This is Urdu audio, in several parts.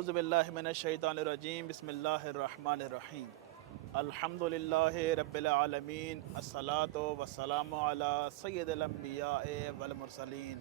اعوذ باللہ من الشیطان الرجیم بسم اللہ الرحمن الرحیم الحمدللہ رب العالمین الصلاۃ والسلام علی سید الانبیاء والمرسلین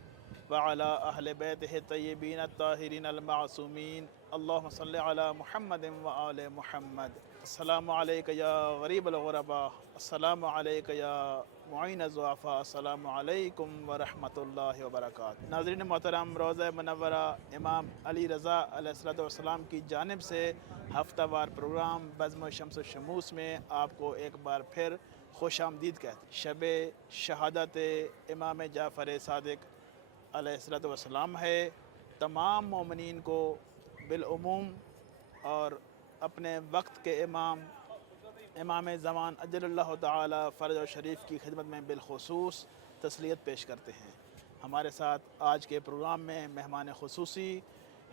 وعلی اہل بیتہ الطیبین الطاہرین المعصومین اللہم صلی علی محمد وآل محمد۔ السلام علیکم یا غریب الغرباء، السلام علیکم یا معین الضعفاء، السلام علیکم ورحمۃ اللہ وبرکاتہ۔ ناظرین محترم، روضہ منورہ امام علی رضا علیہ السلام کی جانب سے ہفتہ وار پروگرام بزم شمس و شموس میں آپ کو ایک بار پھر خوش آمدید کہتے ہیں۔ شب شہادت امام جعفر صادق علیہ السلام ہے۔ تمام مومنین کو بالعموم اور اپنے وقت کے امام زمان اجل اللہ تعالی فرج و شریف کی خدمت میں بالخصوص تسلیت پیش کرتے ہیں۔ ہمارے ساتھ آج کے پروگرام میں مہمان خصوصی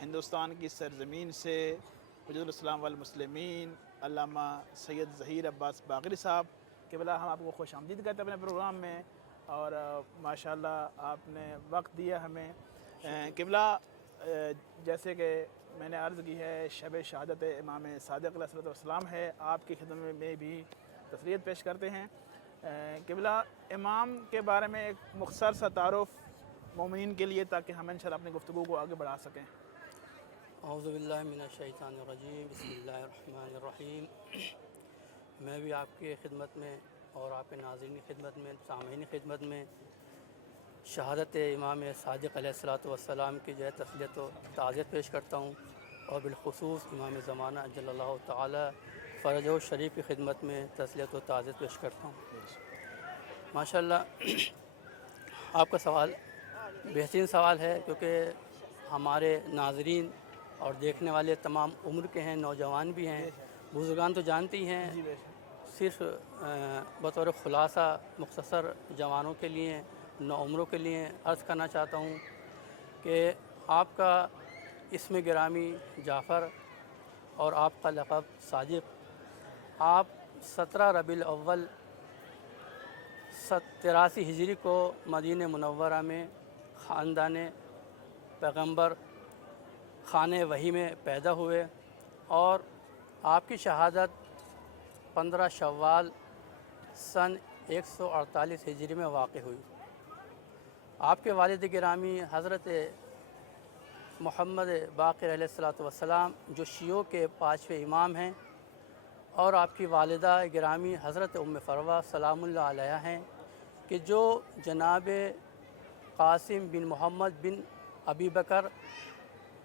ہندوستان کی سرزمین سے وجود الاسلام والمسلمین علامہ سید ظہیر عباس باقری صاحب کہ بلا ہم آپ کو خوش آمدید کہتے ہیں اپنے پروگرام میں، اور ماشاءاللہ آپ نے وقت دیا ہمیں۔ قبلہ جیسے کہ میں نے عرض کی ہے، شب شہادت امام صادق علیہ السلام ہے، آپ کی خدمت میں بھی تسلیت پیش کرتے ہیں۔ قبلہ امام کے بارے میں ایک مختصر سا تعارف مومنین کے لیے، تاکہ ہم انشاءاللہ اپنی گفتگو کو آگے بڑھا سکیں۔ اعوذ باللہ من الشیطان الرجیم، بسم اللہ الرحمن الرحیم۔ میں بھی آپ کی خدمت میں اور آپ کے ناظرین کی خدمت میں، سامعین کی خدمت میں شہادت امام صادق علیہ السلام کی جو ہے تسلیت و تعزیت پیش کرتا ہوں، اور بالخصوص امام زمانہ اجل اللہ تعالی فرج و شریف کی خدمت میں تسلیت و تعزیت پیش کرتا ہوں۔ ماشاءاللہ آپ کا سوال بہترین سوال ہے، کیونکہ ہمارے ناظرین اور دیکھنے والے تمام عمر کے ہیں، نوجوان بھی ہیں، بزرگان تو جانتے ہی ہیں۔ صرف بطور خلاصہ مختصر جوانوں کے لیے، نوعمروں کے لیے عرض کرنا چاہتا ہوں کہ آپ کا اسم گرامی جعفر اور آپ کا لقب صادق، آپ 17 ربیع الاول 83 ہجری کو مدینہ منورہ میں خاندان پیغمبر خانہ وحی میں پیدا ہوئے، اور آپ کی شہادت 15 شوال سن 148 ہجری میں واقع ہوئی۔ آپ کے والد گرامی حضرت محمد باقر علیہ السلام جو شیعوں کے 5ویں امام ہیں، اور آپ کی والدہ گرامی حضرت ام فروہ سلام اللہ علیہ ہیں، کہ جو جناب قاسم بن محمد بن ابی بکر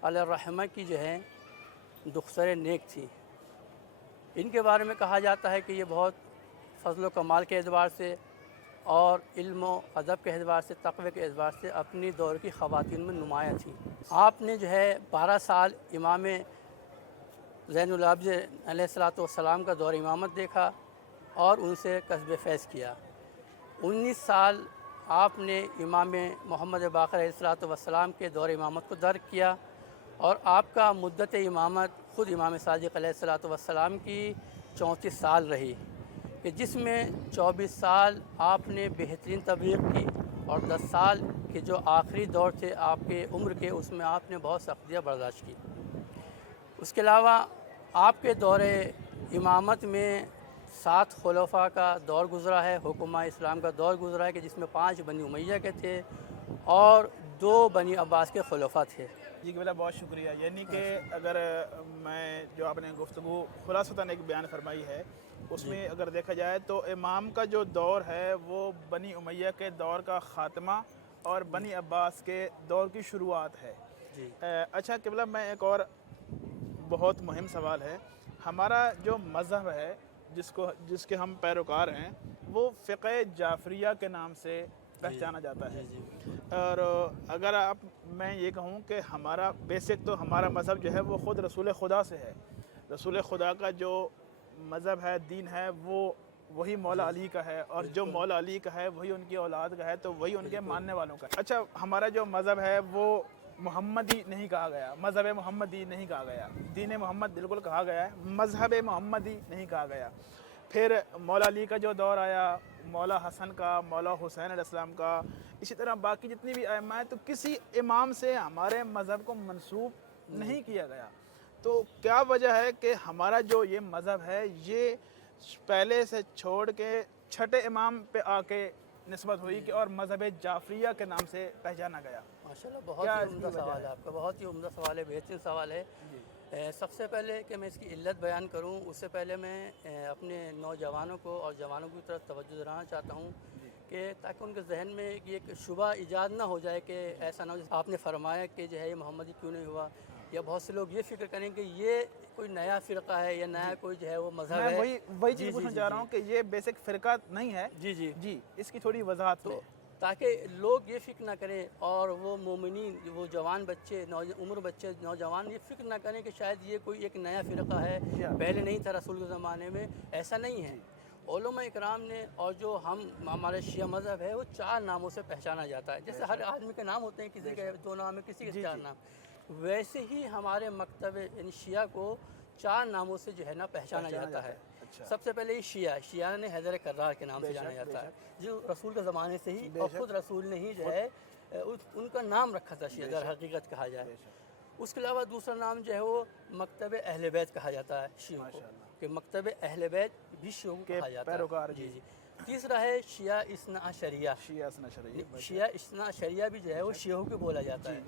علیہ الرحمہ کی جو ہے دختر نیک تھی۔ ان کے بارے میں کہا جاتا ہے کہ یہ بہت فضل و کمال کے اعتبار سے اور علم و ادب کے اعتبار سے، تقوی کے اعتبار سے اپنی دور کی خواتین میں نمایاں تھیں۔ آپ نے جو ہے 12 سال امام زین العابدین علیہ السلام کا دور امامت دیکھا اور ان سے کسب فیض کیا۔ 19 سال آپ نے امام محمد باقر علیہ السلام کے دور امامت کو درک کیا، اور آپ کا مدت امامت خود امام صادق علیہ السلام کی 34 سال رہی، کہ جس میں 24 سال آپ نے بہترین تبلیغ کی، اور 10 سال کے جو آخری دور تھے آپ کے عمر کے، اس میں آپ نے بہت سختیاں برداشت کی۔ اس کے علاوہ آپ کے دور امامت میں 7 خلفاء کا دور گزرا ہے، حکمہ اسلام کا دور گزرا ہے، کہ جس میں 5 بنی امیہ کے تھے اور 2 بنی عباس کے خلفاء تھے۔ جی قبلہ بہت شکریہ۔ یعنی کہ اگر میں جو آپ نے گفتگو خلاصتاً ایک بیان فرمائی ہے، اس میں اگر دیکھا جائے تو امام کا جو دور ہے وہ بنی امیہ کے دور کا خاتمہ اور بنی عباس کے دور کی شروعات ہے۔ اچھا قبلہ، میں ایک اور بہت مہم سوال ہے، ہمارا جو مذہب ہے جس کے ہم پیروکار ہیں، وہ فقہ جعفریہ کے نام سے پہچانا جاتا ہے۔ اور اگر میں یہ کہوں کہ ہمارا بیسک تو ہمارا مذہب جو ہے وہ خود رسول خدا سے ہے، رسول خدا کا جو مذہب ہے، دین ہے، وہ وہی مولا علی کا ہے، اور جو مولا علی کا ہے وہی ان کی اولاد کا ہے، تو وہی ان کے ماننے والوں کا ہے۔ اچھا، ہمارا جو مذہب ہے وہ محمدی نہیں کہا گیا، مذہب محمدی نہیں کہا گیا، دین محمد بالکل کہا گیا ہے، مذہب محمدی نہیں کہا گیا۔ پھر مولا علی کا جو دور آیا، مولا حسن کا، مولا حسین علیہ السلام کا، اسی طرح باقی جتنی بھی ائمہ ہیں، تو کسی امام سے ہمارے مذہب کو منسوب نہیں کیا گیا۔ تو کیا وجہ ہے کہ ہمارا جو یہ مذہب ہے یہ پہلے سے چھوڑ کے چھٹے امام پہ آ کے نسبت ہوئی کہ اور مذہب جعفریہ کے نام سے پہچانا گیا؟ ماشاءاللہ بہت کیا ہی اس کی عمدہ وجہ سوال ہے؟ ہے آپ کا، بہت ہی عمدہ سوال ہے، بہترین سوال ہے۔ جی سب سے پہلے کہ میں اس کی علت بیان کروں اس سے پہلے میں اپنے نوجوانوں کو اور جوانوں کی طرف توجہ دلانا چاہتا ہوں کہ تاکہ ان کے ذہن میں یہ ایک شبہ ایجاد نہ ہو جائے کہ ایسا نہ ہو جیسے آپ نے فرمایا کہ جو ہے یہ محمدی کیوں نہیں ہوا، یا بہت سے لوگ یہ فکر کریں کہ یہ کوئی نیا فرقہ ہے یا نیا کوئی جو ہے وہ مذہب میں ہے۔ وہی چیز پوچھنا چاہ رہا ہوں کہ یہ بیسک فرقہ نہیں ہے۔ جی جی جی اس کی تھوڑی وضاحت تو میں۔ تاکہ لوگ یہ فکر نہ کریں اور وہ مومنین وہ جوان بچے عمر بچے نوجوان یہ فکر نہ کریں کہ شاید یہ کوئی ایک نیا فرقہ ہے، پہلے نہیں تھا رسول کے زمانے میں، ایسا نہیں ہے۔ علماء اکرام نے اور جو ہمارے شیعہ مذہب ہے وہ 4 ناموں سے پہچانا جاتا ہے، جیسے ہر آدمی کے نام ہوتے ہیں، کسی کے 2 نام ہے، کسی کے 4 نام، ویسے ہی ہمارے مکتب یعنی شیعہ کو 4 ناموں سے جو ہے نا پہچانا جاتا ہے۔ سب سے پہلے یہ شیعہ نے حیدر کرار کے نام سے جانا جاتا ہے، جو رسول کے زمانے سے ہی اور خود رسول نے ہی جو ہے ان کا نام رکھا تھا شیعہ در حقیقت کہا جائے۔ اس کے علاوہ دوسرا نام جو ہے وہ مکتب اہل بیت کہا جاتا ہے شیعوں کو، کہ مکتب اہل بیت بھی شیعوں کو کہا جاتا ہے۔ جی جی۔ تیسرا ہے شیعہ اثنا عشریہ، شیعہ اثنا عشریہ بھی جو ہے وہ شیعوں کو بولا جاتا ہے،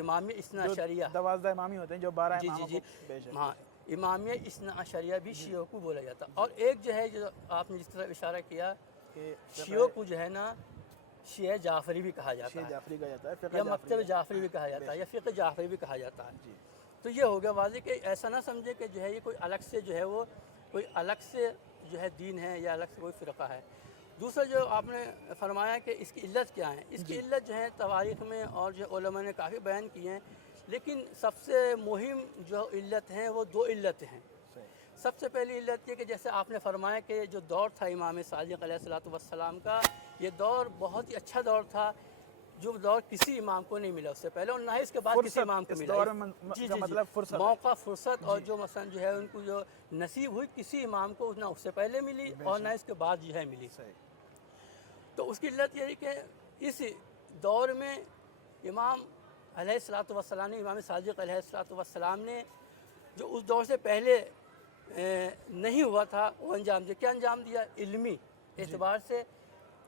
امامیہ اثنا عشریہ، 12 امامی ہوتے ہیں جو 12 جی جی اماموں جی کو۔ ہاں، امامیہ اثنا عشریہ بھی شیعوں کو بولا جاتا ہے۔ اور ایک جو ہے جو آپ نے جس طرح اشارہ کیا کہ شیعوں کو جو ہے نا شیعہ جعفری بھی کہا جاتا ہے، یا مکتب جعفری بھی کہا جاتا ہے، یا فقہ جعفری بھی کہا جاتا ہے۔ تو یہ ہو گیا واضح کہ ایسا نہ سمجھے کہ جو ہے یہ کوئی الگ سے جو ہے وہ کوئی الگ سے جو ہے دین ہے یا الگ سے کوئی فرقہ ہے۔ دوسرا جو آپ نے فرمایا کہ اس کی علت کیا ہے، اس کی علت جو ہے تواریخ میں اور جو علماء نے کافی بیان کی ہیں، لیکن سب سے مہم جو علت ہیں وہ 2 علتیں ہیں۔ سب سے پہلی علت یہ کہ جیسے آپ نے فرمایا کہ جو دور تھا امام صادق علیہ الصلوۃ والسلام کا، یہ دور بہت ہی اچھا دور تھا، جو دور کسی امام کو نہیں ملا اس سے پہلے اور نہ ہی اس کے بعد کسی امام کو ملا۔ جی جی جی، موقع فرصت اور جو مثلا جو ہے ان کو جو نصیب ہوئی کسی امام کو نہ اس سے پہلے ملی اور نہ اس کے بعد جو ہے ملی۔ تو اس کی علت یہ ہے کہ اس دور میں امام علیہ الصلوۃ والسلام نے، امام صادق علیہ الصلوۃ والسلام نے جو اس دور سے پہلے نہیں ہوا تھا وہ انجام دیا۔ کیا انجام دیا؟ علمی اعتبار سے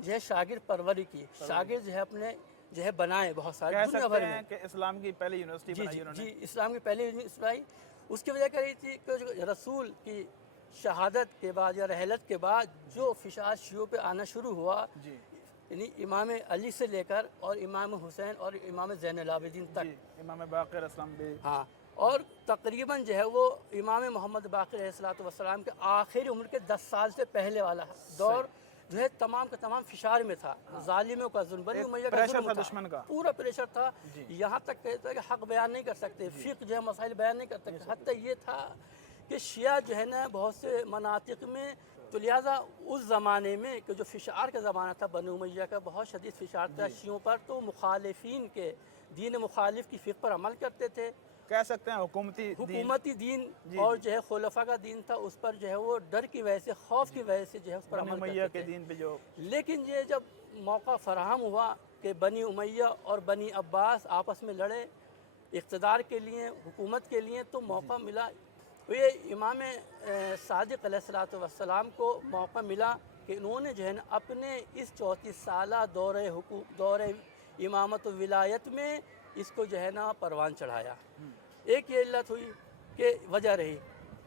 جو ہے شاگرد پروری کی، شاگرد جو ہے اپنے جو ہے بنائے بہت سارے دنیا بھر میں، کہ اسلام کی پہلی یونیورسٹی بنائی انہوں نے۔ جی اسلام کی پہلی یونیورسٹی بنائی۔ اس کی وجہ کیا رہی تھی کہ رسول کی شہادت کے بعد یا رحلت کے بعد جو فشار شیعوں پہ آنا شروع ہوا، یعنی امام علی سے لے کر اور امام حسین اور امام زین العابدین تک، امام باقر اسلام بھی، ہاں، اور تقریباً جو ہے وہ امام محمد باقر علیہ الصلوۃ والسلام کے آخری عمر کے 10 سال سے پہلے والا دور جو ہے تمام کا تمام فشار میں تھا، ظالموں کا ظلم، بنی امیہ کا ظلم تھا، دشمن کا پورا پریشر تھا، یہاں تک کہتا ہے کہ حق بیان نہیں کر سکتے، فقہ جو ہے مسائل بیان نہیں کر سکتے، حتیٰ یہ تھا کہ شیعہ جو ہے نا بہت سے مناطق میں، تو لہٰذا اس زمانے میں کہ جو فشار کا زمانہ تھا بنی امیہ کا، بہت شدید فشار تھا شیعوں پر، تو مخالفین کے دین مخالف کی فقہ پر عمل کرتے تھے، کہہ سکتے ہیں حکومتی دین اور جو ہے خلفاء کا دین تھا، اس پر جو ہے وہ ڈر کی وجہ سے، خوف کی وجہ سے جو ہے اس پر عمل کرتے تھے۔ لیکن یہ جب موقع فراہم ہوا کہ بنی امیہ اور بنی عباس آپس میں لڑے اقتدار کے لیے، حکومت کے لیے، تو موقع ملا، یہ امام صادق علیہ الصلوۃ والسلام کو موقع ملا کہ انہوں نے جو ہے نا اپنے اس 34 سالہ دور امامت و ولایت میں اس کو جو ہے نا پروان چڑھایا۔ ایک یہ علت ہوئی کہ وجہ رہی۔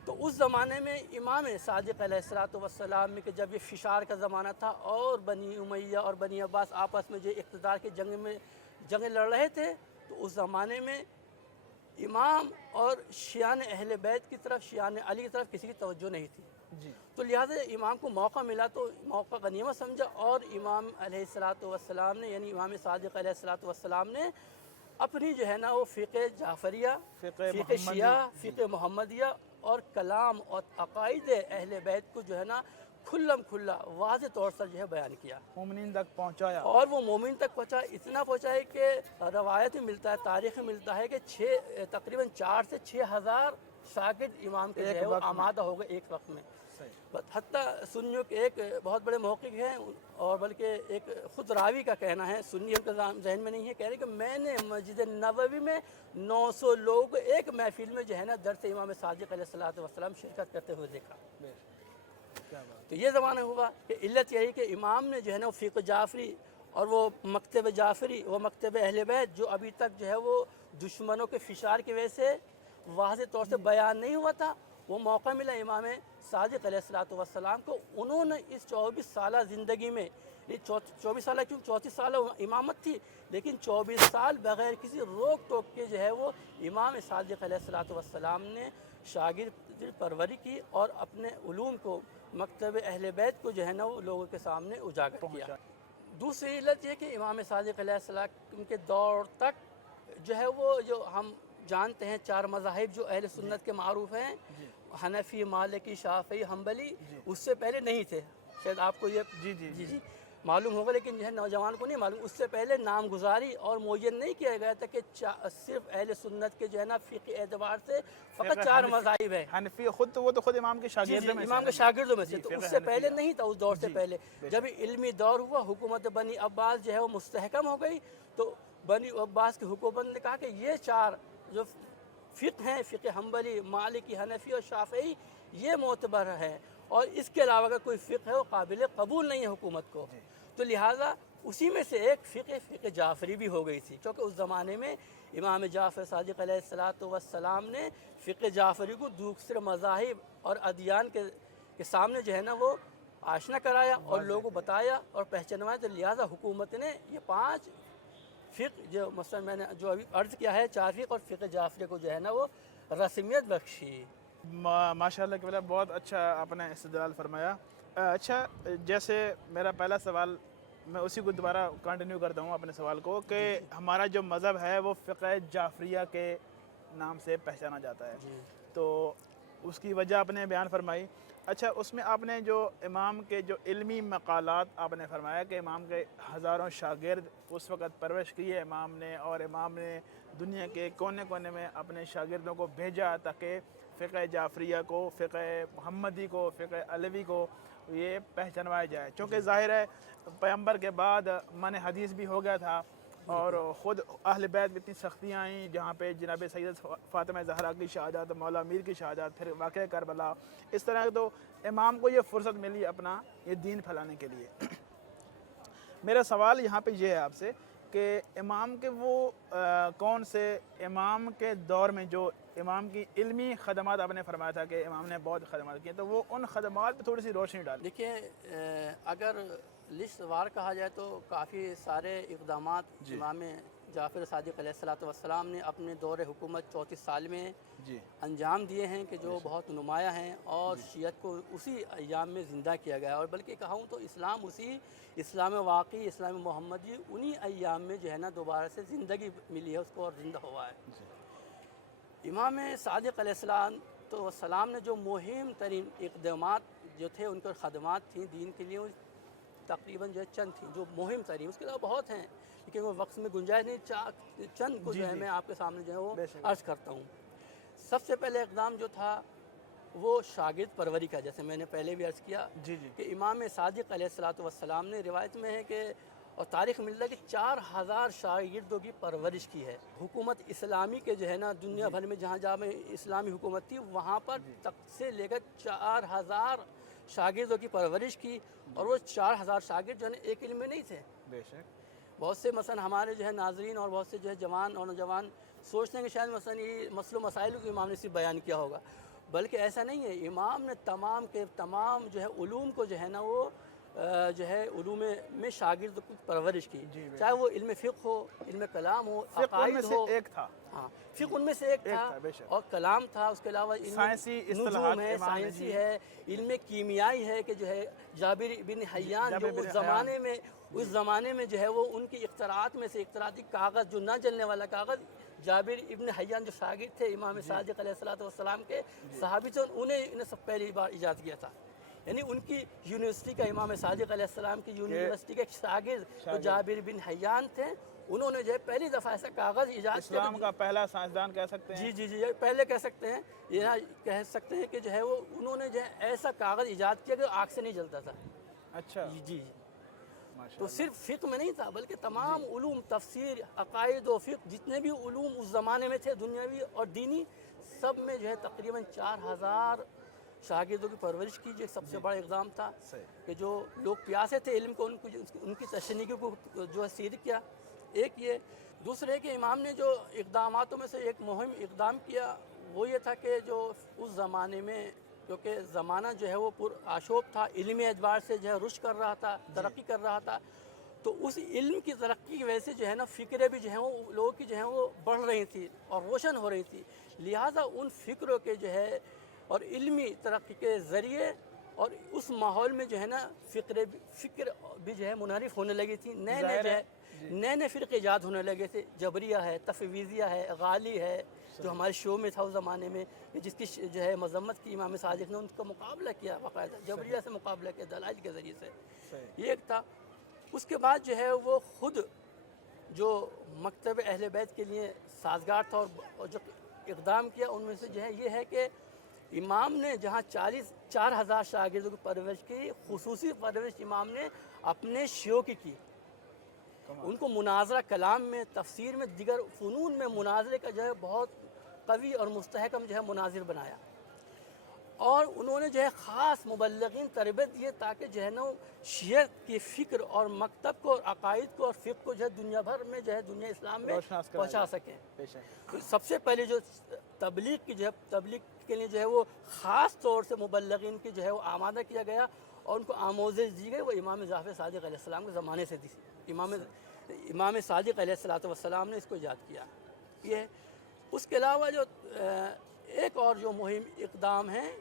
تو اس زمانے میں امام صادق علیہ الصلوۃ والسلام میں کہ جب یہ فشار کا زمانہ تھا اور بنی امیہ اور بنی عباس آپس میں جو اقتدار کے جنگیں لڑ رہے تھے، تو اس زمانے میں امام اور شیعان اہل بیت کی طرف، شیعان علی کی طرف کسی کی توجہ نہیں تھی، تو لہٰذا امام کو موقع ملا تو موقع غنیمت سمجھا، اور امام علیہ الصلوۃ والسلام نے، یعنی امام صادق علیہ الصلوۃ والسلام نے اپنی جو ہے نا وہ فقہ جعفریہ، فقہ شیعہ، فقہ محمدیہ اور کلام اور عقائد اہل بیت کو جو ہے نا کھلم کھلا واضح طور سے جو ہے بیان کیا، مومنین تک پہنچایا، اور وہ مومن تک پہنچا، اتنا پہنچا ہے کہ روایت میں ملتا ہے، تاریخ میں ملتا ہے کہ تقریباً 4 سے 6 ہزار شاگرد امام کے ایک جو ہے وہ وقت میں۔ آمادہ ہو گئے ایک وقت میں. صحیح. حتیٰ سنیوں کے ایک بہت بڑے محقق ہیں اور بلکہ ایک خود راوی کا کہنا ہے, سنی ان کے ذہن میں نہیں ہے, کہہ رہے کہ میں نے مسجد نبوی میں 900 لوگ ایک محفل میں جو ہے نا درس امام صادق علیہ الصلوۃ والسلام شرکت کرتے ہوئے دیکھا. کیا بات. تو یہ زمانہ ہوا کہ علت یہی کہ امام نے جو ہے نا فقہ جعفری اور وہ مکتب جعفری, وہ مکتب اہل بیت جو ابھی تک جو ہے وہ دشمنوں کے فشار کی وجہ سے واضح طور سے بیان نہیں ہوا تھا, وہ موقع ملا امام صادق علیہ الصلوۃ والسلام کو. انہوں نے اس 24 سالہ زندگی میں, یہ 24 سالہ کیوں, 34 سالہ امامت تھی, لیکن 24 سال بغیر کسی روک ٹوک کے جو ہے وہ امام صادق علیہ الصلوۃ والسلام نے شاگرد پروری کی اور اپنے علوم کو مکتب اہل بیت کو جو ہے نا وہ لوگوں کے سامنے اجاگر کیا. دوسری علت یہ کہ امام صادق علیہ السلام کے دور تک جو ہے وہ جو ہم جانتے ہیں 4 مذاہب جو اہل سنت کے معروف ہیں, حنفی, مالکی, شافعی, حنبلی, اس سے پہلے نہیں تھے. شاید آپ کو یہ جی معلوم ہوگا, لیکن جو ہے نوجوان کو نہیں معلوم. اس سے پہلے نام گزاری اور معین نہیں کیا گیا تھا کہ صرف اہل سنت کے جو ہے نا فقہ اعتبار سے فقط 4 مذاہب ہیں. حنفی خود تو وہ تو خود امام کے شاگرد میں, امام کے شاگردوں میں سے, تو اس سے پہلے نہیں تھا. اس دور سے پہلے جب علمی دور ہوا, حکومت بنی عباس جو ہے وہ مستحکم ہو گئی, تو بنی عباس کی حکومت نے کہا کہ یہ 4 جو فقہ ہیں, فقہ حنبلی, مالکی, حنفی اور شافعی, یہ معتبر ہے, اور اس کے علاوہ اگر کوئی فقہ ہے وہ قابل قبول نہیں ہے حکومت کو. تو لہٰذا اسی میں سے ایک فقہ جعفری بھی ہو گئی تھی, کیونکہ اس زمانے میں امام جعفر صادق علیہ الصلوۃ والسلام نے فقہ جعفری کو دوسرے مذاہب اور ادیان کے سامنے جو ہے نا وہ آشنا کرایا اور لوگوں کو بتایا اور پہچانوایا. تو لہٰذا حکومت نے یہ 5 فقہ جو مثلا میں نے جو ابھی عرض کیا ہے 4 فقہ اور فقہ جعفری کو جو ہے نا وہ رسمیت بخشی. ماشاء اللہ کہ بہت اچھا آپ نے استدلال فرمایا. اچھا, جیسے میرا پہلا سوال, میں اسی کو دوبارہ کنٹینیو کرتا ہوں اپنے سوال کو, کہ ہمارا جو مذہب ہے وہ فقہ جعفریہ کے نام سے پہچانا جاتا ہے, تو اس کی وجہ آپ نے بیان فرمائی. اچھا, اس میں آپ نے جو امام کے جو علمی مقالات آپ نے فرمایا کہ امام کے ہزاروں شاگرد اس وقت پرورش کی ہے امام نے, اور امام نے دنیا کے کونے کونے میں اپنے شاگردوں کو بھیجا تاکہ فقہ جعفریہ کو, فقہ محمدی کو, فقہ علوی کو یہ پہچانوایا جائے. چونکہ ظاہر ہے پیغمبر کے بعد من حدیث بھی ہو گیا تھا, اور خود اہل بیت میں اتنی سختیاں آئیں, جہاں پہ جناب سیدت فاطمہ زہرا کی شہادت, مولا امیر کی شہادت, پھر واقعہ کربلا, اس طرح تو امام کو یہ فرصت ملی اپنا یہ دین پھیلانے کے لیے. میرا سوال یہاں پہ یہ ہے آپ سے کہ امام کے وہ کون سے امام کے دور میں جو امام کی علمی خدمات آپ نے فرمایا تھا کہ امام نے بہت خدمات کی ہیں, تو وہ ان خدمات پہ تھوڑی سی روشنی ڈالی. دیکھیں, اگر لسٹ وار کہا جائے تو کافی سارے اقدامات امام جعفر صادق علیہ الصلوۃ والسلام نے اپنے دور حکومت 34 سال میں انجام دیے ہیں کہ جو بہت نمایاں ہیں, اور شیعت کو اسی ایام میں زندہ کیا گیا ہے. اور بلکہ کہوں تو اسلام اسی اسلام واقعی, اسلام محمدی انہی ایام میں جو ہے نا دوبارہ سے زندگی ملی ہے اس کو, اور زندہ ہوا ہے. امام صادق علیہ السلام نے جو مہم ترین اقدامات جو تھے, ان کے خدمات تھیں دین کے لیے, تقریباً جو ہے چند تھیں جو مہم ترین. اس کے علاوہ بہت ہیں لیکن وہ وقت میں گنجائش نہیں, چند کو جو ہے میں آپ کے سامنے جو ہے وہ عرض کرتا ہوں. سب سے پہلے اقدام جو تھا وہ شاگرد پروری کا, جیسے میں نے پہلے بھی عرض کیا کہ امام صادق علیہ الصلوۃ والسلام نے, روایت میں ہے کہ اور تاریخ ملتا ہے کہ 4000 شاگردوں کی پرورش کی ہے. حکومت اسلامی کے جو ہے نا دنیا بھر میں جہاں جہاں میں اسلامی حکومت تھی وہاں پر تک سے لے کر 4000 شاگردوں کی پرورش کی, اور وہ 4000 شاگرد جو ہے نا ایک علم میں نہیں تھے. بہت سے مثلا ہمارے جو ہے ناظرین اور بہت سے جو ہے جوان اور نوجوان سوچتے ہیں کہ شاید مثلا یہ مسئلہ و مسائل کو امام نے صرف بیان کیا ہوگا, بلکہ ایسا نہیں ہے. امام نے تمام کے تمام جو ہے علوم کو جو ہے نا وہ جو ہے علوم میں شاگرد کو پرورش کی, چاہے وہ علم فقہ ہو, علم کلام ہو, عقائد ہو. ایک تھا, ہاں, فقہ ان میں سے ایک تھا, اور کلام تھا. اس کے علاوہ سائنسی نجوم ہے, سائنسی ہے, علم کیمیائی ہے کہ جو ہے جابر بن حیان جو اس زمانے میں جو ہے وہ ان کی اختراعات میں سے اختراعاتی کاغذ, جو نہ جلنے والا کاغذ, جابر ابن حیان جو شاگرد تھے امام صادق علیہ الصلوۃ والسلام کے صحابی تھے, انہیں سب پہلی بار ایجاد کیا تھا. یعنی ان کی یونیورسٹی کا, امام صادق علیہ السلام کی یونیورسٹی کے ایک شاگرد جو جابر بن حیان تھے, انہوں نے جو ہے پہلی دفعہ ایسا کاغذ ایجاد کیا. اسلام کا پہلا سائنسدان کہہ سکتے ہیں. جی یہ پہلے کہہ سکتے ہیں، یہ کہہ سکتے ہیں کہ جو ہے وہ انہوں نے جو ہے ایسا کاغذ ایجاد کیا کہ آگ سے نہیں جلتا تھا. اچھا. جی ماشاء تو صرف فقہ میں نہیں تھا بلکہ تمام علوم، تفسیر، عقائد و فقہ، جتنے بھی علوم اس زمانے میں تھے دنیاوی اور دینی، سب میں جو ہے تقریباً 4000 شاگردوں کی پرورش کی. جو سب سے بڑا اقدام تھا کہ جو لوگ پیاسے تھے علم کو، ان کی تشنیگی کو جو ہے سیر کیا. ایک یہ. دوسرے کہ امام نے جو اقداماتوں میں سے ایک مہم اقدام کیا وہ یہ تھا کہ جو اس زمانے میں، کیونکہ زمانہ جو ہے وہ پر آشوب تھا، علمی اعتبار سے جو ہے رشد کر رہا تھا، ترقی کر رہا تھا، تو اس علم کی ترقی کی وجہ سے جو ہے نا فکریں بھی جو ہیں وہ لوگوں کی جو ہیں وہ بڑھ رہی تھی اور روشن ہو رہی تھی. لہٰذا ان فکروں کے جو ہے اور علمی ترقی کے ذریعے اور اس ماحول میں جو ہے نا فکر بھی جو ہے منحرف ہونے لگی تھی. نئے فرقے ایجاد ہونے لگے تھے. جبریہ ہے، تفویضیہ ہے، غالی ہے، جو ہمارے شو میں تھا اس زمانے میں، جس کی جو ہے مذمت کی امام صادق نے، ان کا مقابلہ کیا باقاعدہ، جبریہ سے مقابلہ کیا دلائل کے ذریعے سے. یہ ایک تھا. اس کے بعد جو ہے وہ خود جو مکتب اہل بیت کے لیے سازگار تھا اور جو اقدام کیا ان میں سے جو ہے یہ ہے کہ امام نے جہاں 4000 شاگردوں کی پرورش کی، خصوصی پرورش امام نے اپنے شیعوں کی کی. ان کو مناظرہ کلام میں، تفسیر میں، دیگر فنون میں مناظرے کا جو ہے بہت قوی اور مستحکم جو ہے مناظر بنایا. اور انہوں نے جو ہے خاص مبلغین تربیت دیے تاکہ جو ہے نا شیعہ کی فکر اور مکتب کو اور عقائد کو اور فقہ کو جو ہے دنیا بھر میں جو ہے دنیا اسلام میں پہنچا سکیں. سب سے پہلے جو تبلیغ کے لیے جو ہے وہ خاص طور سے مبلغین کی جو ہے وہ آمادہ کیا گیا اور ان کو آموزش دی گئی. وہ امام جعفر صادق علیہ السلام کے زمانے سے دی. امام صادق علیہ السلام نے اس کو ایجاد کیا. یہ اس کے علاوہ جو ایک اور جو مہم اقدام ہیں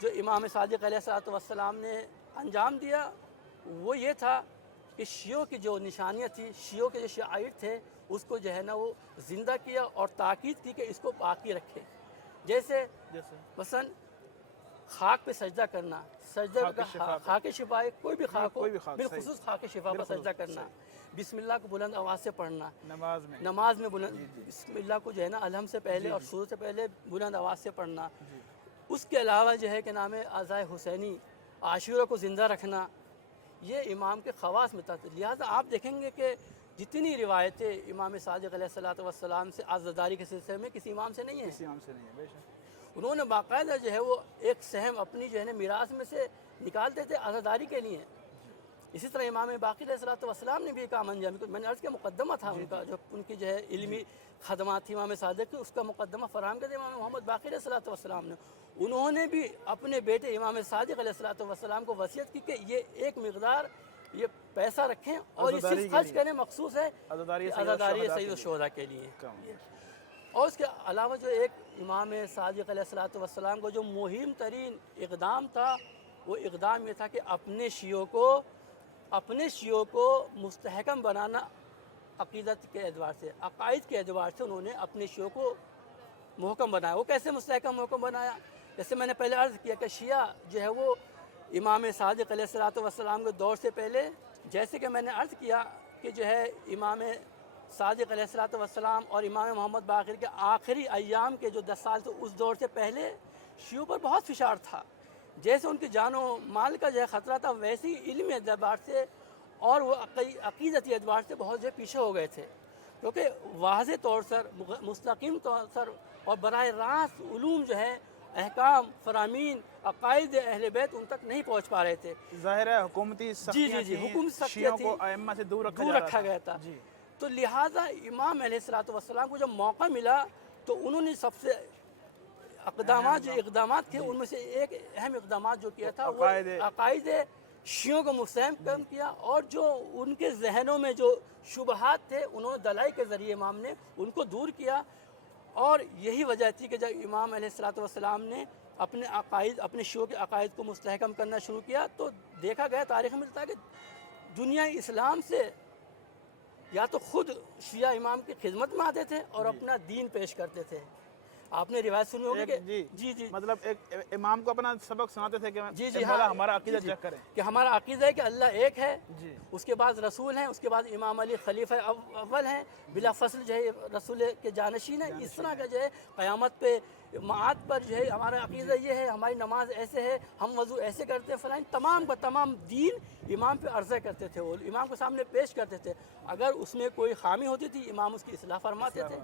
جو امام صادق علیہ السلام نے انجام دیا وہ یہ تھا کہ شیعوں کی جو نشانیاں تھیں، شیعوں کے جو شعائر تھے، اس کو جو ہے نا وہ زندہ کیا اور تاکید کی کہ اس کو باقی رکھے. جیسے مثلا خاک پہ سجدہ کرنا، خاک شفا، کوئی بھی خاک ہو، بالخصوص خاک شفا پر سجدہ کرنا. بسم اللہ کو بلند آواز سے پڑھنا نماز میں بسم اللہ کو جو ہے نا الحم سے پہلے اور شروع سے پہلے بلند آواز سے پڑھنا. اس کے علاوہ جو ہے کہ نام عزائے حسینی، عاشورہ کو زندہ رکھنا، یہ امام کے خواص میں تھا. لہٰذا آپ دیکھیں گے کہ جتنی روایتیں امام صادق علیہ السلام سے عزاداری کے سلسلے میں کسی امام سے نہیں ہیں. انہوں نے باقاعدہ جو ہے وہ ایک سہم اپنی جو ہے نا میراث میں سے نکالتے تھے عزاداری کے لیے. اسی طرح امام باقر علیہ السلام نے بھی ایک کام انجام. میں نے عرض کیا مقدمہ تھا ان کا، جو ان کی جو ہے علمی خدمات تھی امام صادق کی، اس کا مقدمہ فراہم کیا تھا امام محمد باقر علیہ السلام نے. انہوں نے بھی اپنے بیٹے امام صادق علیہ السلام کو وصیت کی کہ یہ ایک مقدار یہ پیسہ رکھیں اور یہ صرف خرچ کریں، مخصوص ہے عزاداری سید الشہداء کے لیے. اور اس کے علاوہ جو ایک امام صادق علیہ السلام کو جو مہم ترین اقدام تھا وہ اقدام یہ تھا کہ اپنے شیعوں کو مستحکم بنانا. عقیدت کے اعتبار سے، عقائد کے اعتبار سے انہوں نے اپنے شیعوں کو محکم بنایا. وہ کیسے مستحکم محکم بنایا؟ جیسے میں نے پہلے عرض کیا کہ شیعہ جو ہے وہ امام صادق علیہ السلام کے دور سے پہلے، جیسے کہ میں نے عرض کیا کہ جو ہے امام صادق علیہ السلام اور امام محمد باقر کے آخری ایام کے جو 10 سال تھے اس دور سے پہلے شیعوں پر بہت فشار تھا. جیسے ان کی جان و مال کا جو ہے خطرہ تھا، ویسے ہی علمی اعتبار سے اور وہ عقیدتی اعتبار سے بہت جو پیچھے ہو گئے تھے، کیونکہ واضح طور پر مستقیم طور پر اور براہ راست علوم جو ہے احکام، فرامین، عقائد اہل بیت ان تک نہیں پہنچ پا رہے تھے. ظاہر ہے حکومتی سختیاں تھیں، حکومت شیعوں کو ائمہ سے دور رکھا گیا تھا. تو لہٰذا امام علیہ السلام کو جب موقع ملا تو انہوں نے سب سے اقدامات تھے ان میں سے ایک اہم اقدامات جو کیا تھا وہ عقائد شیعوں کو مستحکم کیا اور جو ان کے ذہنوں میں جو شبہات تھے انہوں نے دلائل کے ذریعے امام نے ان کو دور کیا. اور یہی وجہ تھی کہ جب امام علیہ السلام نے اپنے شیعوں کے عقائد کو مستحکم کرنا شروع کیا تو دیکھا گیا، تاریخ میں ملتا ہے کہ دنیا اسلام سے یا تو خود شیعہ امام کی خدمت میں آتے تھے اور اپنا دین پیش کرتے تھے، آپ نے روایت سنی ہوگی کہ جی جی جی مطلب ایک امام کو اپنا سبق سناتے تھے کہ جی جی کہ ہاں مولا ہمارا عقیدہ جی، چیک کریں. کہ ہمارا عقیدہ ہے کہ اللہ ایک ہے، جی اس کے بعد رسول ہیں، اس کے بعد امام علی خلیفہ اول ہیں، بلا فصل جو ہے رسول کے جانشین ہیں. اس طرح کا جو ہے قیامت پہ معاد پر جو ہے ہمارا عقیدہ یہ ہے، ہماری نماز ایسے ہے، ہم وضو ایسے کرتے ہیں فلان. تمام کا تمام دین امام پہ عرضہ کرتے تھے، وہ امام کے سامنے پیش کرتے تھے. اگر اس میں کوئی خامی ہوتی تھی امام اس کی اصلاح فرماتے تھے،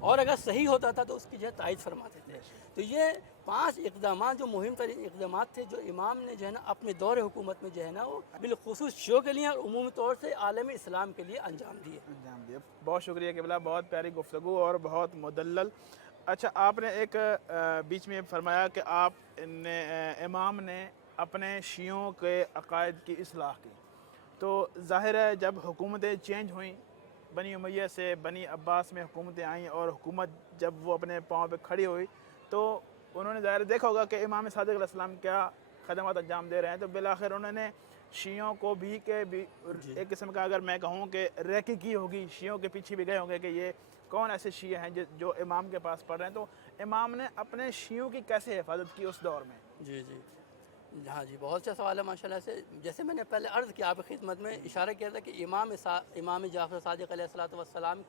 اور اگر صحیح ہوتا تھا تو اس کی جو ہے تائید فرماتے تھے. تو یہ 5 اقدامات جو مہم ترین اقدامات تھے جو امام نے جو ہے نا اپنے دور حکومت میں جو ہے نا وہ بالخصوص شیعوں کے لیے اور عمومی طور سے عالم اسلام کے لیے انجام دیے. انجام دیا. بہت شکریہ قبلہ، بہت پیاری گفتگو اور بہت مدلل. اچھا آپ نے ایک بیچ میں فرمایا کہ آپ نے امام نے اپنے شیعوں کے عقائد کی اصلاح کی. تو ظاہر ہے جب حکومتیں چینج ہوئیں، بنی امیہ سے بنی عباس میں حکومتیں آئیں، اور حکومت جب وہ اپنے پاؤں پہ کھڑی ہوئی تو انہوں نے ظاہر دیکھا ہوگا کہ امام صادق علیہ السلام کیا خدمات انجام دے رہے ہیں. تو بالآخر انہوں نے شیعوں کو بھی ایک قسم کا اگر میں کہوں کہ ریکی کی ہوگی، شیعوں کے پیچھے بھی گئے ہوں گے کہ یہ کون ایسے شیعہ ہیں جو امام کے پاس پڑھ رہے ہیں. تو امام نے اپنے شیعوں کی کیسے حفاظت کی اس دور میں؟ جی جی ہاں جی، بہت اچھا سوال ہے ماشاءاللہ سے. جیسے میں نے پہلے عرض کیا آپ کی خدمت میں اشارہ کیا تھا کہ امام جعفر صادق علیہ السلام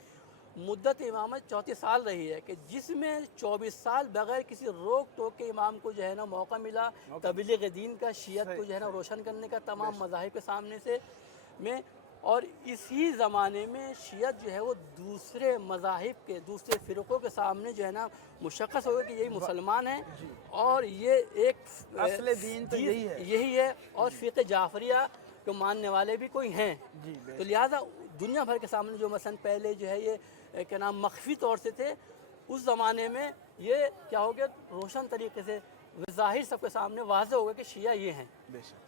مدت امامت 34 سال رہی ہے، کہ جس میں 24 سال بغیر کسی روک ٹوک کے امام کو جو ہے نا موقع ملا تبلیغ دین کا، شیعت کو جو ہے نا روشن کرنے کا تمام مذاہب کے سامنے سے میں. اور اسی زمانے میں شیعت جو ہے وہ دوسرے مذاہب کے دوسرے فرقوں کے سامنے جو ہے نا مشخص ہو گیا کہ یہی مسلمان ہیں اور یہ ایک اصل دین تو یہی ہے اور فقہ جعفریہ کو ماننے والے بھی کوئی ہیں. تو لہٰذا دنیا بھر کے سامنے جو مثلا پہلے جو ہے یہ کیا نام مخفی طور سے تھے، اس زمانے میں یہ کیا ہو گیا روشن طریقے سے ظاہر سب کے سامنے واضح ہو گیا کہ شیعہ یہ ہیں،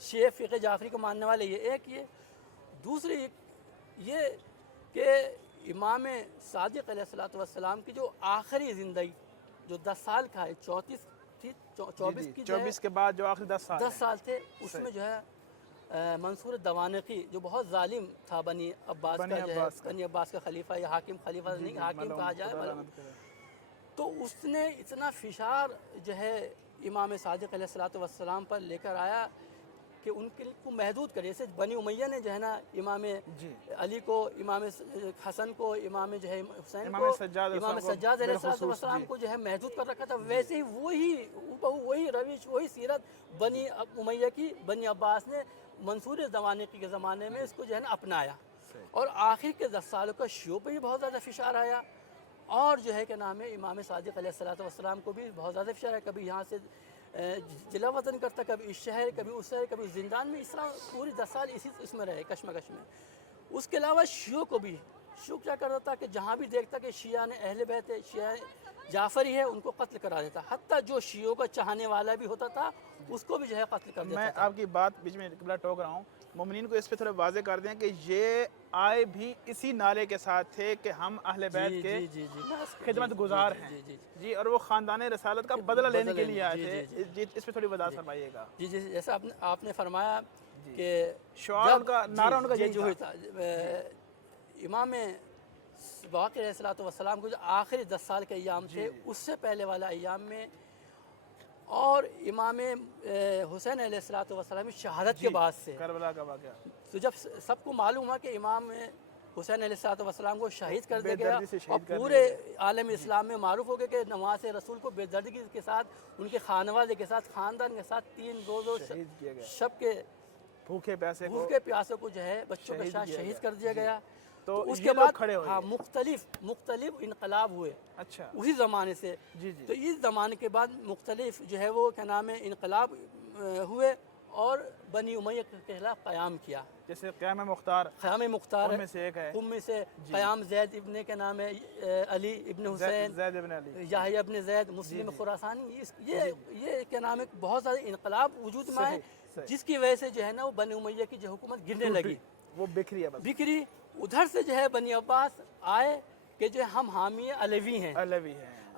شیعہ فقہ جعفری کو ماننے والے یہ. ایک یہ دوسری یہ کہ امام صادق علیہ السلام کی جو آخری زندگی جو 10 سال کا ہے، 34 تھی 24 کی 24 کے بعد جو آخری 10 سال تھے، اس میں جو ہے منصور دوانقی جو بہت ظالم تھا بنی عباس کا جو ہے بنی عباس کا خلیفہ یا حاکم، خلیفہ نہیں حاکم کہا جائے، تو اس نے اتنا فشار جو ہے امام صادق علیہ السلام پر لے کر آیا کہ ان کے کو محدود کرے. جیسے بنی امیہ نے جو ہے نا امام علی کو، امام حسن کو، امام جو ہے حسین کو، امام سجاد علیہ السلام کو جو ہے محدود کر رکھا تھا، ویسے ہی وہی روش وہی سیرت بنی امیہ کی بنی عباس نے منصور دوانقی کے زمانے میں اس کو جو ہے نا اپنایا. اور آخر کے 10 سالوں کا شیعوں پہ بھی بہت زیادہ فشار آیا، اور جو ہے کہ نام ہے امام صادق علیہ السلام کو بھی بہت زیادہ فشار ہے. کبھی یہاں سے جلا وطن کرتا، کبھی اس شہر، کبھی اس شہر، کبھی زندان میں. اس طرح پوری 10 سال اس میں رہے کشمکش میں. اس کے علاوہ شیعوں کو بھی شیعوں کیا کرتا تھا کہ جہاں بھی دیکھتا کہ شیعہ نے اہل بیت ہے، شیعہ جعفری ہے، ان کو قتل کرا دیتا. حتیٰ جو شیعوں کا چاہنے والا بھی ہوتا تھا اس کو بھی جو ہے قتل کر دیتا تھا. میں آپ کی بات بیچ میں قبلہ ٹوک رہا ہوں، مومنین کو اس پہ تھوڑا واضح کر دیں کہ یہ آئے بھی اسی نعرے کے ساتھ تھے کہ ہم اہل بیت کے خدمت گزار ہیں جی، اور وہ خاندان رسالت کا بدلہ لینے کے لیے آئے تھے. جی اس پہ تھوڑی وضاحت فرمائیے گا. جی جیسا آپ نے فرمایا کہ شعار ان کا، نعرہ ان کا یہ جو یہی تھا امام باقر علیہ السلام کو جو آخری 10 سال کے ایام تھے، اس سے پہلے والا ایام میں اور امام حسین علیہ السلام کی شہادت کے بعد سے کربلا کا واقعہ، تو جب سب کو معلوم ہوا کہ امام حسین علیہ السلام کو شہید کر دیا گیا اور پورے عالم اسلام میں معروف ہو گیا کہ نماز رسول کو بے دردگی کے ساتھ ان کے خانوادے کے ساتھ خاندان کے ساتھ 3 روز شب کے بھوکے پیاسے کو جو ہے بچوں کے ساتھ شہید کر دیا گیا. تو اس کے بعد مختلف انقلاب ہوئے اسی زمانے سے. تو اس زمانے کے بعد مختلف جو ہے وہ کیا نام ہے انقلاب ہوئے اور بنی امیہ کے خلاف قیام کیا. جیسے قیام مختار میں سے ایک ہے، ان میں سے قیام زید ابن کے نام ہے علی ابن حسین، یحییٰ ابن زید، مسلم خراسانی. یہ کیا نام ہے بہت سارے انقلاب وجود میں آئے جس کی وجہ سے جو ہے نا وہ بنی امیہ کی جو حکومت گرنے لگی، وہ بکھری. ادھر سے جو ہے بنی عباس آئے کہ جو ہم حامی علوی ہیں،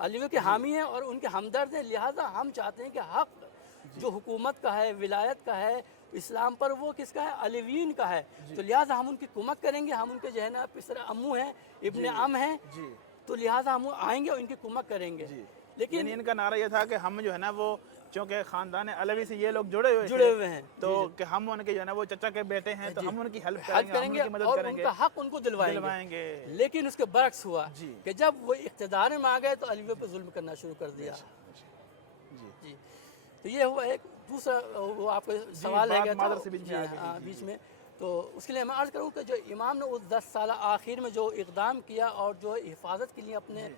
علیوں کے حامی ہیں اور ان کے ہمدرد ہیں، لہٰذا ہم چاہتے ہیں کہ حق جو حکومت کا ہے، ولایت کا ہے اسلام پر، وہ کس کا ہے؟ علیوین کا ہے. تو لہٰذا ہم ان کی کمک کریں گے. ہم ان کے جو ہے نا پسر امو ہیں، ابن ام ہیں، تو لہٰذا ہم آئیں گے اور ان کی کمک کریں گے. لیکن یعنی ان کا نعرہ یہ تھا کہ ہم جو ہے نا وہ چونکہ خاندان علوی سے یہ لوگ جڑے ہوئے ہیں تو کہ ہم ان کے جو ہے نا وہ چچا کے بیٹے ہیں تو ہم ان کی ہیلپ حل کریں گے، ہم ان کی مدد اور کریں ان گے، کا حق ان کو دلوائیں گے. لیکن اس کے برعکس ہوا جی کہ جب وہ اقتدار میں آ گئے تو علیوں پہ ظلم کرنا شروع کر دیا. جی تو یہ ہوا ایک دوسرا وہ آپ کا سوال ہے مادر سے بیچ میں آ گئی. بیچ میں. تو اس کے لیے میں عرض کروں کہ جو امام نے اس 10 سالہ آخر میں جو اقدام کیا اور جو حفاظت کے لیے اپنے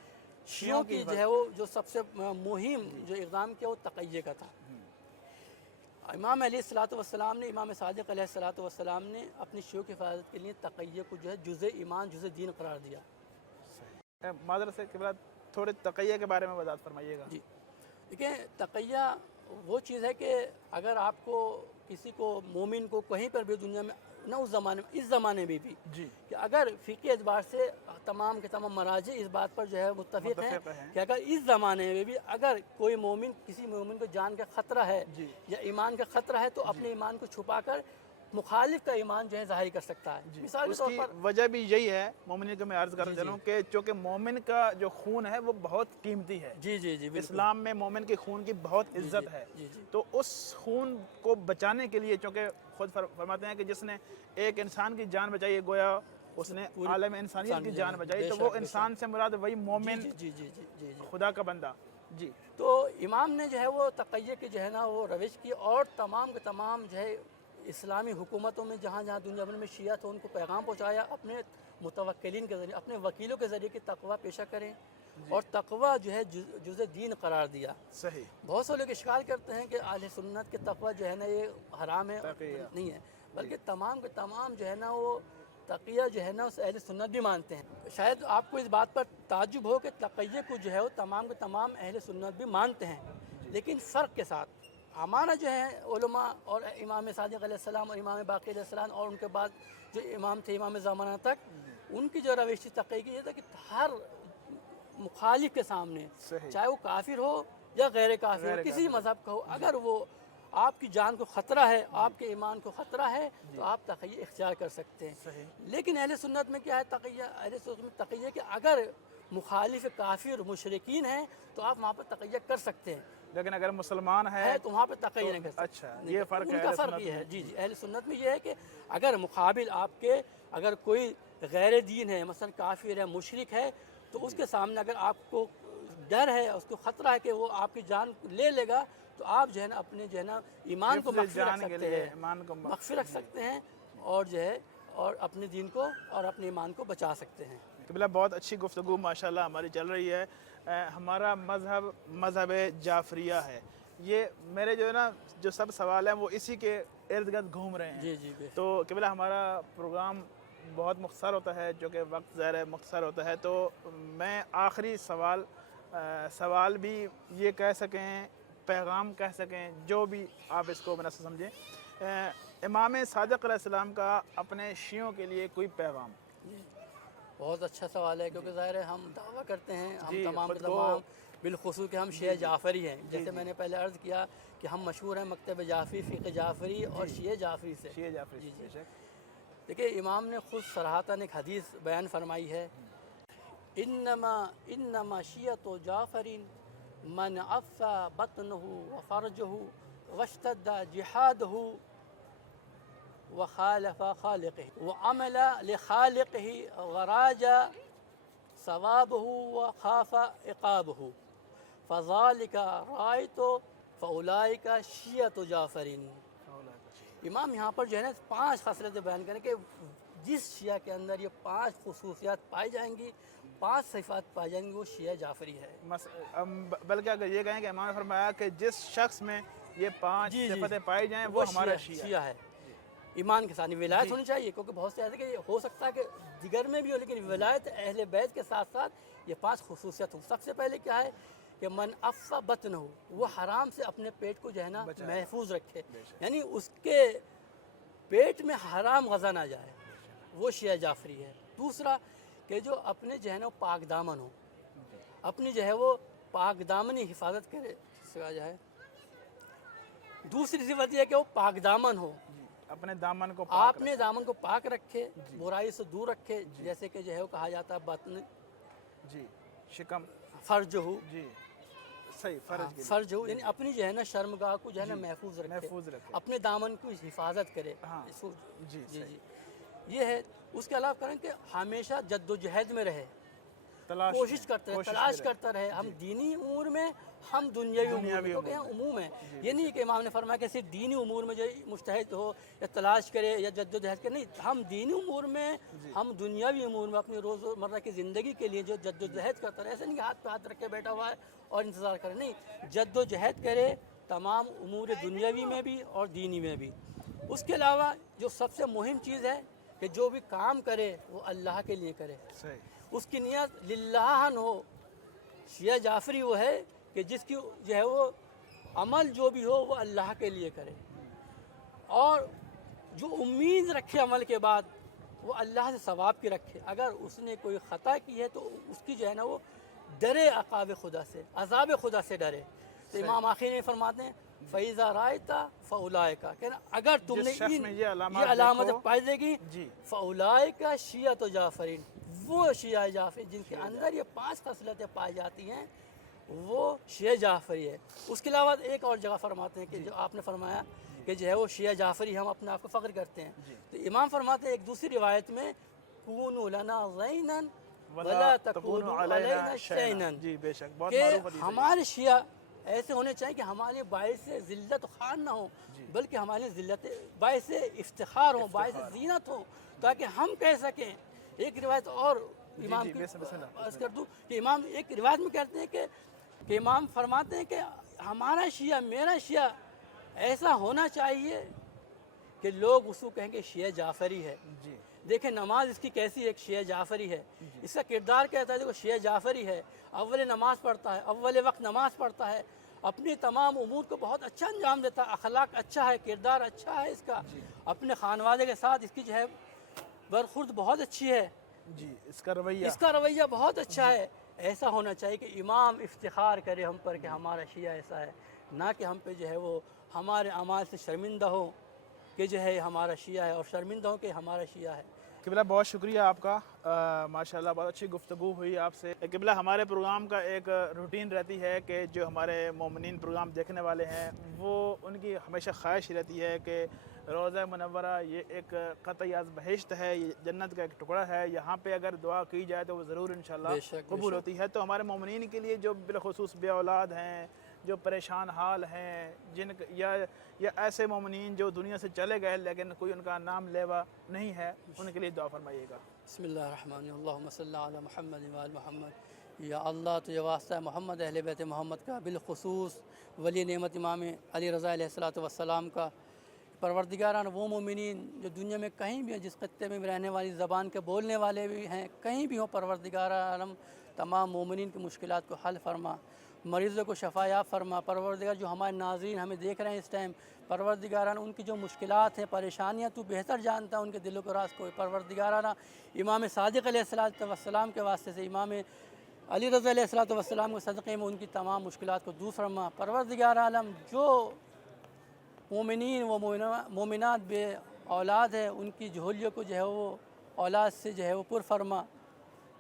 شیعوں کی جو ہے وہ جو سب سے مہم جو اقدام کیا وہ تقیہ کا تھا. امام علیہ الصلوۃ والسلام نے، امام صادق علیہ الصلوۃ والسلام نے اپنی شیعوں کی حفاظت کے لیے تقیہ کو جو ہے جزء ایمان جزء دین قرار دیا. مادر سے قبلہ تھوڑے تقیہ کے بارے میں وضاحت فرمائیے گا. جی دیکھیں، تقیہ وہ چیز ہے کہ اگر آپ کو کسی کو مومن کو کہیں پر بھی دنیا میں نہ اس زمانے میں، اس زمانے میں بھی جی کہ اگر فقہی اعتبار سے تمام کے تمام مراجع اس بات پر جو ہے متفق ہیں کہ اگر اس زمانے میں بھی اگر کوئی مومن کسی مومن کو جان کا خطرہ ہے یا ایمان کا خطرہ ہے تو اپنے ایمان کو چھپا کر مخالف کا ایمان جو ہے ظاہر کر سکتا ہے. مثال کے اس طور کی پر وجہ بھی یہی ہے، مومن کو میں عرض کرنا چاہوں کہ چونکہ مومن کا جو خون ہے وہ بہت قیمتی ہے. جی بالکل. اسلام میں مومن کے خون کی بہت عزت ہے. تو اس خون کو بچانے کے لیے چونکہ خود فرماتے ہیں کہ جس نے ایک انسان کی جان بچائی گویا اس نے عالم انسانیت کی جان بچائی، تو وہ انسان سے مراد وہی مومن خدا کا بندہ. جی تو امام نے جو ہے وہ تقیہ کی جو ہے نا وہ روش کی اور تمام کے تمام جو ہے اسلامی حکومتوں میں جہاں جہاں دنیا بھر میں شیعہ تھے ان کو پیغام پہنچایا اپنے متوکلین کے ذریعے، اپنے وکیلوں کے ذریعے کہ تقوی پیشہ کریں اور تقوی جو ہے جزء دین قرار دیا. صحیح. بہت سے لوگ اشکال کرتے ہیں کہ اہل سنت کے تقوی جو ہے نا یہ حرام ہے، نہیں ہے، بلکہ تمام کے تمام جو ہے نا وہ تقیہ جو ہے نا اس اہل سنت بھی مانتے ہیں. شاید آپ کو اس بات پر تعجب ہو کہ تقیہ کو جو ہے وہ تمام کے تمام اہل سنت بھی مانتے ہیں، لیکن فرق کے ساتھ. ہمارا جو ہے علماء اور امام صادق علیہ السلام اور امام باقر علیہ السلام اور ان کے بعد جو امام تھے امام زمانہ تک، ان کی جو روش تقیہ کی یہ تھا کہ ہر مخالف کے سامنے چاہے وہ کافر ہو یا غیر کافر ہو، کسی مذہب کا ہو، اگر وہ آپ کی جان کو خطرہ ہے، آپ کے ایمان کو خطرہ ہے تو آپ تقیہ اختیار کر سکتے ہیں. لیکن اہل سنت میں کیا ہے تقیہ؟ اہل سنت میں تقیہ کہ اگر مخالف کافر مشرکین ہیں تو آپ وہاں پر تقیہ کر سکتے ہیں، لیکن اگر مسلمان ہے تو وہاں پہ تقیہ نہیں کر سکتے. اچھا یہ فرق ہے. ان کا فرق یہ ہے. جی اہل سنت میں یہ ہے کہ اگر مقابل آپ کے اگر کوئی غیر دین ہے، مثلا کافر ہے، مشرک ہے، تو اس کے سامنے اگر آپ کو ڈر ہے، اس کو خطرہ ہے کہ وہ آپ کی جان لے لے گا تو آپ جو ہے نا اپنے جو ہے نا ایمان کو مخفی رکھ سکتے ہیں، مخفی رکھ سکتے ہیں اور جو ہے اور اپنے دین کو اور اپنے ایمان کو بچا سکتے ہیں. قبلہ بہت اچھی گفتگو ماشاءاللہ ہماری چل رہی ہے. ہمارا مذہب جعفریہ ہے. یہ میرے جو ہے نا جو سب سوال ہیں وہ اسی کے ارد گرد گھوم رہے ہیں. جی تو قبلہ ہمارا پروگرام بہت مختصر ہوتا ہے، جو کہ وقت ظاہر ہے مختصر ہوتا ہے، تو میں آخری سوال بھی یہ کہہ سکیں، پیغام کہہ سکیں، جو بھی آپ اس کو مناسب سمجھیں، امام صادق علیہ السلام کا اپنے شیعوں کے لیے کوئی پیغام. بہت اچھا سوال ہے کیونکہ ظاہر ہے ہم دعویٰ کرتے ہیں ہم تمام بالخصوص کہ ہم شیعہ جعفری ہیں. جیسے میں نے پہلے عرض کیا کہ ہم مشہور ہیں مکتب جعفری، فقہ جعفری اور شیعہ جعفری سے. دیکھیں امام نے خود صراحتاً ایک حدیث بیان فرمائی ہے، انما شیعۃ جعفر من عفا بطنہ وفرجہ واشتد جہادہ وخالف خالقہ وعمل لخالقہ وراج ثوابہ وخاف عقابہ فذلک رأیت فاولئک شیعۃ جعفر. امام یہاں پر جو ہے نا 5 خصلتیں بیان کریں کہ جس شیعہ کے اندر یہ 5 خصوصیات پائی جائیں گی، 5 صفات پائی جائیں گی، وہ شیعہ جعفری ہے. بلکہ اگر یہ کہیں کہ امام نے فرمایا کہ جس شخص میں یہ 5 صفتیں پائی جائیں وہ ہمارا شیعہ ہے. ایمان کے ساتھ ولایت ہونی چاہیے، کیونکہ بہت سے ایسے کہ ہو سکتا ہے کہ دیگر میں بھی ہو، لیکن ولایت اہل بیت کے ساتھ ساتھ یہ 5 خصوصیت ہوں. سب سے پہلے کیا ہے کہ من عفا بطنہ، وہ حرام سے اپنے پیٹ کو جو ہے نا محفوظ رکھے، یعنی اس کے پیٹ میں حرام غذا نہ جائے، وہ شیعہ جعفری ہے. دوسرا کہ جو اپنے جو ہے نا پاک دامن ہو، اپنی جو ہے وہ پاک دامنی حفاظت کرے جائے. دوسری صفت یہ ہے کہ وہ پاک دامن ہو، اپنے دامن کو اپنے دامن کو پاک رکھے، برائی سے دور رکھے. جیسے کہ جو ہے وہ کہا جاتا ہے بطن، شکم، فرج ہو، صحیح فرج کے لیے فرج ہو، یعنی اپنی جو ہے نا شرمگاہ کو جو ہے نا محفوظ رکھے، محفوظ رکھے. اپنے دامن کی حفاظت کرے. ہاں اس کو جی جی صحیح. جی یہ ہے. اس کے علاوہ کریں کہ ہمیشہ جد و جہد میں رہے، تلاش کوشش میں، کرتے رہے، کوشش تلاش میں کرتا رہے. ہم دینی امور میں، ہم دنیاوی امور میں، دنیاوی کیونکہ امور یہاں میں. عموم ہے. جی یہ نہیں کہ امام نے فرمایا کہ صرف دینی امور میں جو مجتہد ہو یا تلاش کرے یا جد و جہد کرے. نہیں، ہم دینی امور میں، ہم دنیاوی امور میں اپنی روزمرہ کی زندگی کے لیے جو جد و جہد کرتا رہے. ایسے نہیں کہ ہاتھ پہ ہاتھ رکھ کے بیٹھا ہوا ہے اور انتظار کرے. نہیں، جد و جہد کرے تمام امور دنیاوی میں بھی اور دینی میں بھی. اس کے علاوہ جو سب سے مہم چیز ہے کہ جو بھی کام کرے وہ اللہ کے لیے کرے، صحیح. اس کی نیت للہ ہو. شیعہ جعفری وہ ہے کہ جس کی جو ہے وہ عمل جو بھی ہو وہ اللہ کے لیے کرے، اور جو امید رکھے عمل کے بعد وہ اللہ سے ثواب کی رکھے. اگر اس نے کوئی خطا کی ہے تو اس کی جو ہے نا وہ ڈرے عقاب خدا سے، عذاب خدا سے ڈرے. تو امام آخر میں فرماتے ہیں فَإِذَا رَأَيْتَ فَأُولَٰئِكَ، کہ اگر تم نے جس شخص میں یہ یہ علامات علامت دیکھو، پائی دے گی جی فَأُولَٰئِكَ شیعۃ جعفرین، وہ شیعہ جعفری جن کے اندر یہ 5 خصلتیں پائی جاتی ہیں وہ شیعہ جعفری ہے. اس کے علاوہ ایک اور جگہ فرماتے ہیں کہ جو آپ نے فرمایا کہ جو ہے وہ شیعہ جعفری ہم اپنے آپ کو فخر کرتے ہیں. تو امام فرماتے ہیں ایک دوسری روایت میں کونوا لنا زینا ولا تکونوا علینا شینا، جی بے شک بہت کہ معروف حدیث ہے. ہمارے شیعہ ایسے ہونے چاہیے کہ ہمارے باعث ذلت و خوار نہ ہوں، بلکہ ہماری ذلت باعث افتخار ہوں، باعث زینت ہوں، تاکہ ہم کہہ سکیں. ایک روایت اور امام کی عرض کر دوں کہ امام ایک روایت میں کہتے ہیں کہ امام فرماتے ہیں کہ ہمارا شیعہ، میرا شیعہ ایسا ہونا چاہیے کہ لوگ اس کو کہیں گے شیعہ جعفری ہے. جی دیکھیں نماز اس کی کیسی ایک شیعہ جعفری ہے، اس کا کردار کہتا ہے دیکھو شیعہ جعفری ہے. اول نماز پڑھتا ہے، اول وقت نماز پڑھتا ہے، اپنی تمام امور کو بہت اچھا انجام دیتا ہے، اخلاق اچھا ہے، کردار اچھا ہے اس کا، اپنے خانوادے کے ساتھ اس کی جو ہے برخورد بہت اچھی ہے، جی اس کا رویہ، اس کا رویہ بہت اچھا ہے. ایسا ہونا چاہیے کہ امام افتخار کرے ہم پر کہ ہمارا شیعہ ایسا ہے، نہ کہ ہم پہ جو ہے وہ ہمارے اعمال سے شرمندہ ہو کہ جو ہے ہمارا شیعہ ہے، اور شرمندہ ہو کہ ہمارا شیعہ ہے. قبلہ بہت شکریہ آپ کا، ماشاءاللہ بہت اچھی گفتگو ہوئی آپ سے. قبلہ ہمارے پروگرام کا ایک روٹین رہتی ہے کہ جو ہمارے مومنین پروگرام دیکھنے والے ہیں وہ ان کی ہمیشہ خواہش رہتی ہے کہ روضہ منورہ یہ ایک قطعی از بہشت ہے، یہ جنت کا ایک ٹکڑا ہے، یہاں پہ اگر دعا کی جائے تو وہ ضرور انشاءاللہ قبول ہوتی ہے. تو ہمارے مومنین کے لیے جو بالخصوص بے اولاد ہیں، جو پریشان حال ہیں، یا ایسے مومنین جو دنیا سے چلے گئے لیکن کوئی ان کا نام لیوا نہیں ہے، ان کے لیے دعا فرمائیے گا. بسم اللہ الرحمن الرحیم، اللہم صلی علی محمد و آل محمد. یا اللہ تو یہ واسطہ ہے محمد اہل بیت محمد کا، بالخصوص ولی نعمت امام علی رضا علیہ السلام کا. پروردگاران وہ مومنین جو دنیا میں کہیں بھی ہیں، جس خطے میں بھی رہنے والی زبان کے بولنے والے بھی ہیں، کہیں بھی ہوں، پروردگار عالم تمام مومنین کی مشکلات کو حل فرما، مریضوں کو شفا یاب فرما. پروردگار جو ہمارے ناظرین ہمیں دیکھ رہے ہیں اس ٹائم، پروردگاران ان کی جو مشکلات ہیں، پریشانیاں تو بہتر جانتا ہے ان کے دلوں کے راز کو. پروردگارانہ امام صادق علیہ السلام کے واسطے سے، امام علی رضا علیہ السلام کے صدقے میں ان کی تمام مشکلات کو دور فرما. پروردگار عالم جو مومنین و مومنات بے اولاد ہے ان کی جھولیوں کو جو ہے وہ اولاد سے جو ہے وہ پر فرما.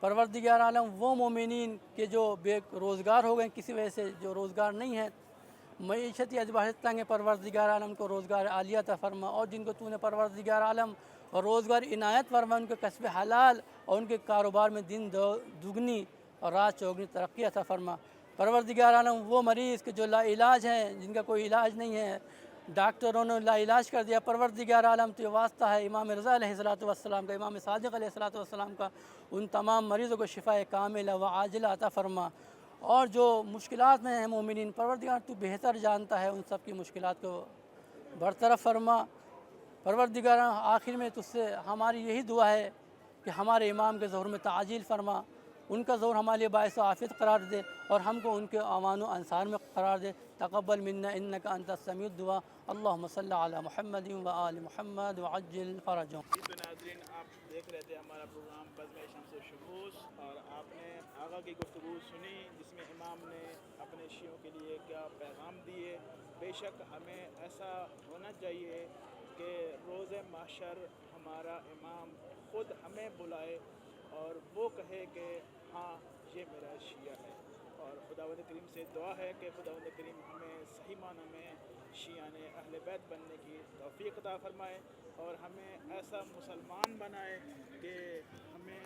پروردگار عالم وہ مومنین کے جو بے روزگار ہو گئے کسی وجہ سے، جو روزگار نہیں ہے، معیشتی اعتبار سے تنگ ہے، پروردگار عالم کو روزگار عالیہ عطا فرما. اور جن کو تو نے پروردگار عالم روزگار عنایت فرما، ان کے کسب حلال اور ان کے کاروبار میں دن دگنی اور رات چوگنی ترقی عطا فرما. پروردگار عالم وہ مریض کے جو لا علاج ہیں، جن کا کوئی علاج نہیں ہے، ڈاکٹروں نے لا علاج کر دیا، پروردگار عالم تو یہ واسطہ ہے امام رضا علیہ السلام کا، امام صادق علیہ السلام کا، ان تمام مریضوں کو شفاء کاملہ و عاجلہ عطا فرما. اور جو مشکلات میں ہیں مومنین، پروردگار تو بہتر جانتا ہے، ان سب کی مشکلات کو برطرف فرما. پروردگار آخر میں تجھ سے ہماری یہی دعا ہے کہ ہمارے امام کے ظہور میں تعجیل فرما، ان کا ظہور ہمارے لیے باعث عافیت قرار دے اور ہم کو ان کے اعوان و انصار میں قرار دے. تقبل منا انک انت السمیع الدعاء. اللہم صلی علی محمد و آل محمد وعجل فرجهم. تو ناظرین آپ دیکھ رہے تھے ہمارا پروگرام بزم شمس و شموس، اور آپ نے آقا کی گفتگو سنی جس میں امام نے اپنے شیعوں کے لیے کیا پیغام دیے. بے شک ہمیں ایسا ہونا چاہیے کہ روز محشر ہمارا امام خود ہمیں بلائے اور وہ کہے کہ ہاں یہ میرا شیعہ ہے. اور خداوند کریم سے دعا ہے کہ خداوند کریم ہمیں صحیح معنوں میں شیعان اہل بیت بننے کی توفیق عطا فرمائے اور ہمیں ایسا مسلمان بنائے کہ ہمیں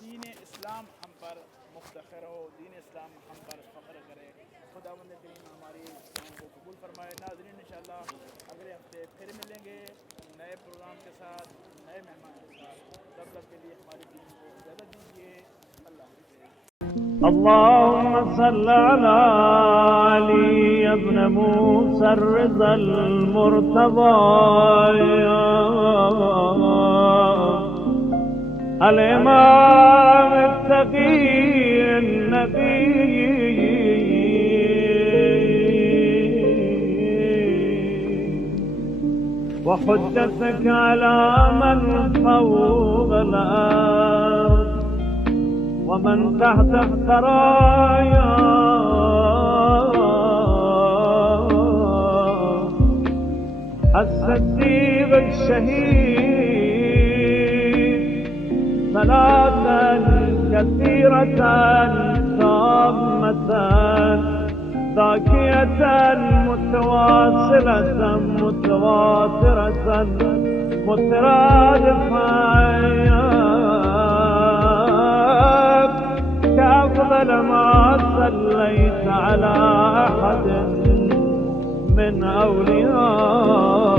دین اسلام ہم پر مفتخر ہو، دین اسلام ہم پر فخر کرے۔ خداوند کریم ہماری دعاؤں کو قبول فرمائے۔ ناظرین انشاءاللہ اگلے ہفتے پھر ملیں گے نئے پروگرام کے ساتھ، نئے مہمان کے ساتھ۔ تب تک کے لیے ہماری دین کو اجازت دیجیے۔ اللہ حافظ۔ اللهم صل على علي ابن موسى الرضا المرتضى الإمام التقي النبي وحجتك على من فوق الأرض ومن تحت الثرايا الصديق الشهيد صلاة كثيرة تامة ذاكية متواصلة متواترة مترادفة كأفضل ما صليت على أحد من أولياء